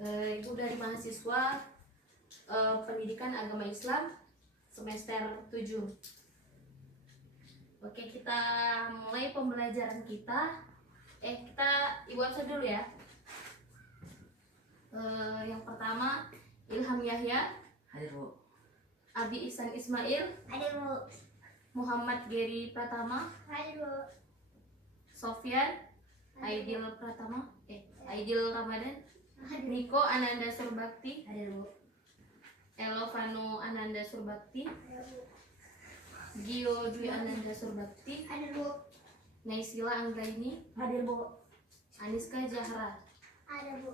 Ibu dari mahasiswa Pendidikan Agama Islam semester 7. Oke, kita mulai pembelajaran kita. Ibu absen dulu ya. Yang pertama, Ilham Yahya. Hadir, Bu. Abi Ihsan Ismail. Hadir, Bu. Muhammad Geri Pratama. Hadir, Bu. Sofyan Aidil Pratama. Aidil Ramadan. Niko Ananda Surbakti. Hadir, Bu. Elovano Ananda Surbakti. Hadir, Bu. Gio Dwi Ananda Surbakti. Hadir, Bu. Naisila Anggraini. Hadir, Bu. Aniska Zahra. Hadir, Bu.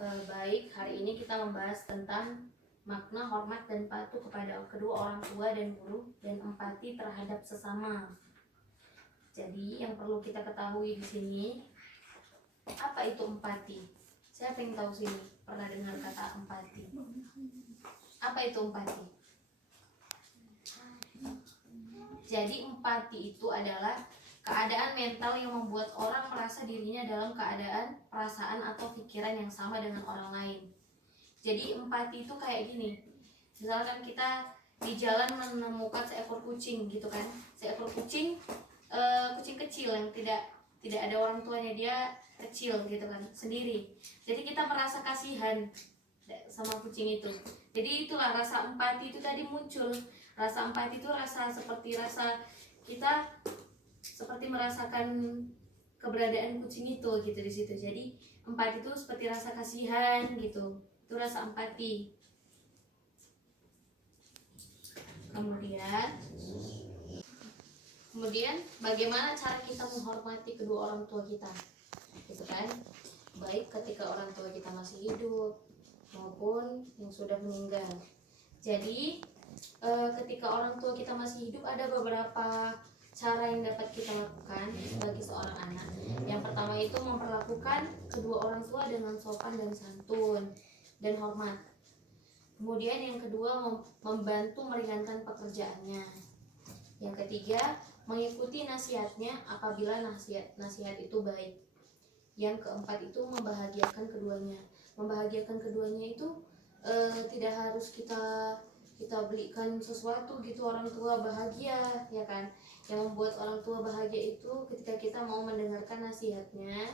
Baik, hari ini kita membahas tentang makna hormat dan patuh kepada kedua orang tua dan guru, dan empati terhadap sesama. Jadi yang perlu kita ketahui di sini, apa itu empati? Siapa yang tahu sini pernah dengar kata empati? Apa itu empati? Jadi empati itu adalah keadaan mental yang membuat orang merasa dirinya dalam keadaan, perasaan atau pikiran yang sama dengan orang lain. Jadi empati itu kayak gini. Misalkan kita di jalan menemukan seekor kucing gitu kan. Seekor kucing, kucing kecil yang tidak ada orang tuanya, dia kecil gitu kan, sendiri. Jadi kita merasa kasihan sama kucing itu. Jadi itulah rasa empati itu tadi muncul. Rasa empati itu seperti rasa kita seperti merasakan keberadaan kucing itu gitu di situ. Jadi empati itu seperti rasa kasihan gitu. Itu rasa empati. Kemudian bagaimana cara kita menghormati kedua orang tua kita? Gitu kan? Baik ketika orang tua kita masih hidup maupun yang sudah meninggal. Jadi ketika orang tua kita masih hidup ada beberapa cara yang dapat kita lakukan sebagai seorang anak. Yang pertama itu memperlakukan kedua orang tua dengan sopan dan santun dan hormat. Kemudian yang kedua, membantu meringankan pekerjaannya. Yang ketiga, mengikuti nasihatnya apabila nasihat itu baik. Yang keempat itu membahagiakan keduanya. Membahagiakan keduanya itu tidak harus kita belikan sesuatu gitu orang tua bahagia, ya kan? Yang membuat orang tua bahagia itu ketika kita mau mendengarkan nasihatnya,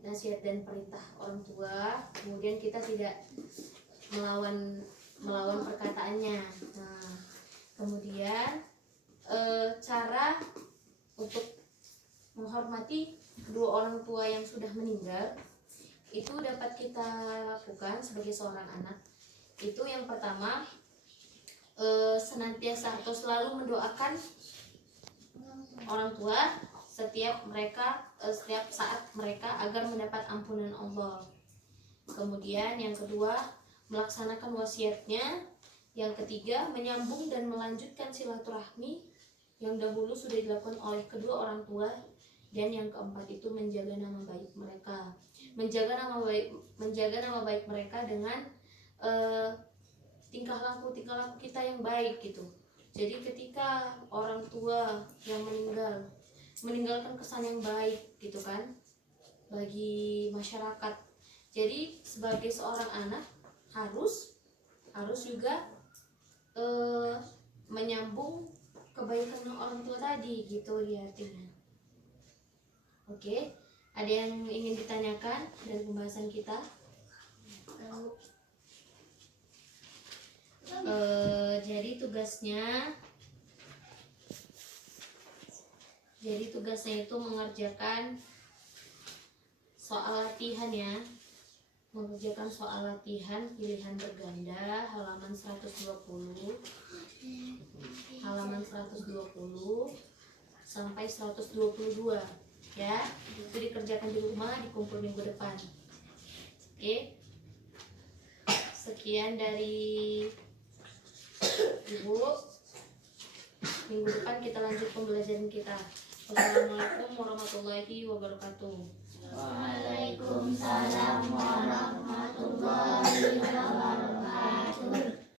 nasihat dan perintah orang tua, kemudian kita tidak melawan perkataannya. Nah, kemudian cara untuk menghormati kedua orang tua yang sudah meninggal itu dapat kita lakukan sebagai seorang anak. Itu yang pertama, senantiasa atau selalu mendoakan orang tua setiap saat mereka agar mendapat ampunan Allah. Kemudian yang kedua, melaksanakan wasiatnya. Yang ketiga, menyambung dan melanjutkan silaturahmi yang dahulu sudah dilakukan oleh kedua orang tua. Dan yang keempat itu menjaga nama baik mereka. Menjaga nama baik mereka dengan tingkah laku kita yang baik gitu. Jadi ketika orang tua yang meninggalkan kesan yang baik gitu kan bagi masyarakat. Jadi sebagai seorang anak harus juga menyambung kebaikan orang tua tadi gitu artinya. Oke, ada yang ingin ditanyakan dari pembahasan kita? Jadi tugasnya itu mengerjakan soal latihan ya. Mengerjakan soal latihan pilihan berganda halaman 120 sampai 122 ya. Itu dikerjakan di rumah, dikumpul minggu depan. Oke. Sekian dari Ibu. Minggu depan kita lanjut pembelajaran kita. Wassalamualaikum warahmatullahi wabarakatuh. Waalaikumsalam warahmatullahi wabarakatuh.